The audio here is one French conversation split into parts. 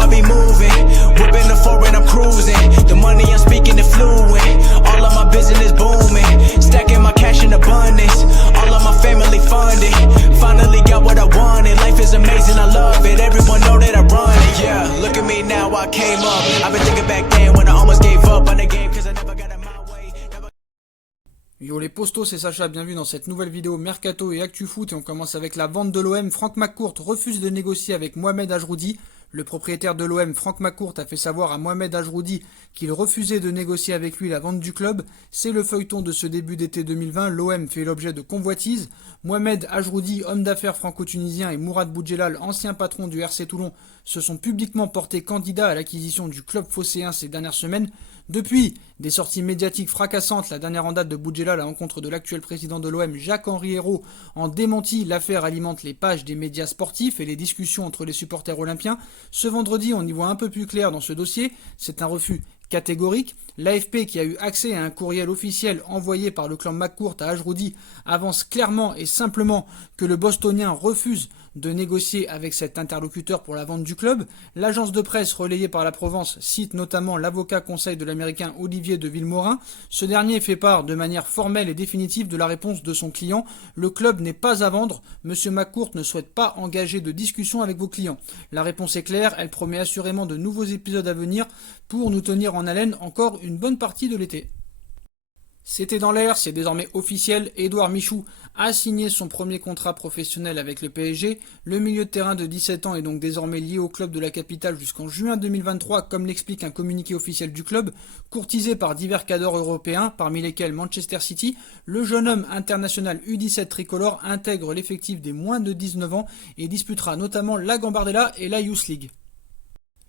I be moving. Whipping the foreign, I'm cruising. The money I'm speaking is fluent. All of my business booming. Stacking my cash in abundance. All of my family funded. Finally got what I wanted. Life is amazing, I love it. Everyone know that I run it. Yeah, look at me now, I came up. I've been thinking back then when I almost gave up on the game, cause I never got in my way. Yo les postos, c'est Sacha, bienvenue dans cette nouvelle vidéo Mercato et Actu Foot et on commence avec la vente de l'OM. Franck McCourt refuse de négocier avec Mohamed Ajroudi. Le propriétaire de l'OM, Franck McCourt, a fait savoir à Mohamed Ajroudi qu'il refusait de négocier avec lui la vente du club. C'est le feuilleton de ce début d'été 2020. L'OM fait l'objet de convoitises. Mohamed Ajroudi, homme d'affaires franco-tunisien, et Mourad Boudjelal, ancien patron du RC Toulon, se sont publiquement portés candidats à l'acquisition du club phocéen ces dernières semaines. Depuis, des sorties médiatiques fracassantes, la dernière en date de Boudjelal à l'encontre de l'actuel président de l'OM, Jacques-Henri Hérault, en démenti. L'affaire alimente les pages des médias sportifs et les discussions entre les supporters olympiens. Ce vendredi, on y voit un peu plus clair dans ce dossier. C'est un refus catégorique. L'AFP, qui a eu accès à un courriel officiel envoyé par le clan McCourt à Ajroudi, avance clairement et simplement que le Bostonien refuse de négocier avec cet interlocuteur pour la vente du club. L'agence de presse relayée par la Provence cite notamment l'avocat conseil de l'américain Olivier de Villemorin. Ce dernier fait part de manière formelle et définitive de la réponse de son client. Le club n'est pas à vendre. Monsieur McCourt ne souhaite pas engager de discussion avec vos clients. La réponse est claire. Elle promet assurément de nouveaux épisodes à venir pour nous tenir en haleine encore une bonne partie de l'été. C'était dans l'air, c'est désormais officiel. Édouard Michou a signé son premier contrat professionnel avec le PSG. Le milieu de terrain de 17 ans est donc désormais lié au club de la capitale jusqu'en juin 2023, comme l'explique un communiqué officiel du club. Courtisé par divers cadres européens, parmi lesquels Manchester City, le jeune homme international U17 tricolore intègre l'effectif des moins de 19 ans et disputera notamment la Gambardella et la Youth League.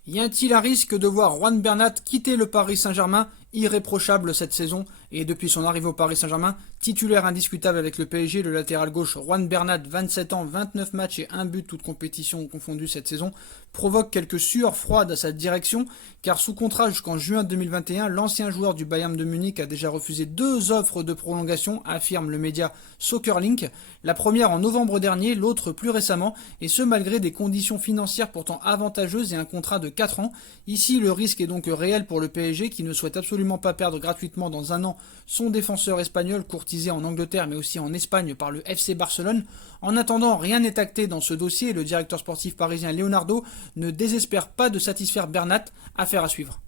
Y a-t-il un risque de voir Juan Bernat quitter le Paris Saint-Germain? Irréprochable cette saison et depuis son arrivée au Paris Saint-Germain, titulaire indiscutable avec le PSG, le latéral gauche Juan Bernat, 27 ans, 29 matchs et 1 but, toutes compétitions confondues cette saison, provoque quelques sueurs froides à sa direction, car sous contrat jusqu'en juin 2021, l'ancien joueur du Bayern de Munich a déjà refusé 2 offres de prolongation, affirme le média Soccerlink, la première en novembre dernier, l'autre plus récemment, et ce malgré des conditions financières pourtant avantageuses et un contrat de 4 ans. Ici, le risque est donc réel pour le PSG qui ne souhaite absolument pas perdre gratuitement dans un an son défenseur espagnol courtisé en Angleterre mais aussi en Espagne par le FC Barcelone. En attendant, rien n'est acté dans ce dossier et le directeur sportif parisien Leonardo ne désespère pas de satisfaire Bernat. Affaire à suivre.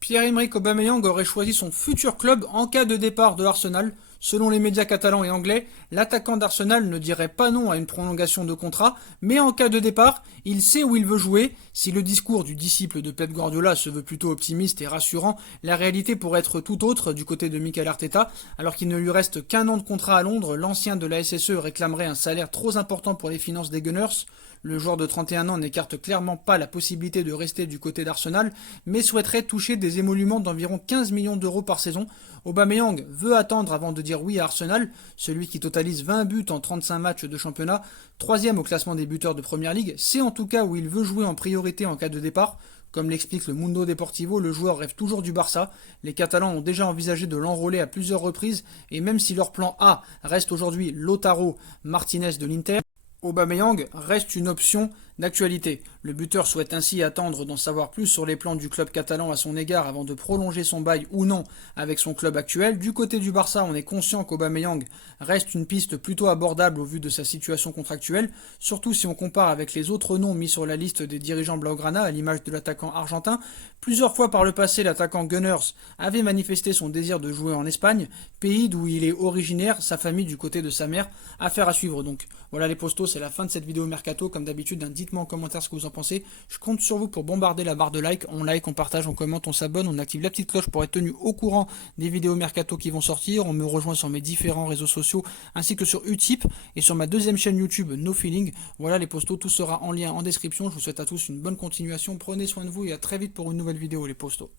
Pierre-Emerick Aubameyang aurait choisi son futur club en cas de départ de Arsenal. Selon les médias catalans et anglais, l'attaquant d'Arsenal ne dirait pas non à une prolongation de contrat, mais en cas de départ, il sait où il veut jouer. Si le discours du disciple de Pep Guardiola se veut plutôt optimiste et rassurant, la réalité pourrait être tout autre du côté de Mikel Arteta. Alors qu'il ne lui reste qu'un an de contrat à Londres, l'ancien de la SSE réclamerait un salaire trop important pour les finances des Gunners. Le joueur de 31 ans n'écarte clairement pas la possibilité de rester du côté d'Arsenal, mais souhaiterait toucher des émoluments d'environ 15 millions d'euros par saison. Aubameyang veut attendre avant de dire oui à Arsenal, celui qui totalise 20 buts en 35 matchs de championnat, 3e au classement des buteurs de Première Ligue, c'est en tout cas où il veut jouer en priorité en cas de départ. Comme l'explique le Mundo Deportivo, le joueur rêve toujours du Barça. Les Catalans ont déjà envisagé de l'enrôler à plusieurs reprises, et même si leur plan A reste aujourd'hui Lautaro Martinez de l'Inter, Aubameyang reste une option d'actualité. Le buteur souhaite ainsi attendre d'en savoir plus sur les plans du club catalan à son égard avant de prolonger son bail ou non avec son club actuel. Du côté du Barça, on est conscient qu'Aubameyang reste une piste plutôt abordable au vu de sa situation contractuelle, surtout si on compare avec les autres noms mis sur la liste des dirigeants Blaugrana à l'image de l'attaquant argentin. Plusieurs fois par le passé, l'attaquant Gunners avait manifesté son désir de jouer en Espagne, pays d'où il est originaire, sa famille du côté de sa mère. Affaire à suivre donc. Voilà les postos, c'est la fin de cette vidéo Mercato. Comme d'habitude, dites-moi en commentaire ce que vous en pensez. Je compte sur vous pour bombarder la barre de like. On like, on partage, on commente, on s'abonne, on active la petite cloche pour être tenu au courant des vidéos Mercato qui vont sortir. On me rejoint sur mes différents réseaux sociaux ainsi que sur Utip et sur ma deuxième chaîne YouTube No Feeling. Voilà les postos, tout sera en lien en description. Je vous souhaite à tous une bonne continuation. Prenez soin de vous et à très vite pour une nouvelle vidéo les postos.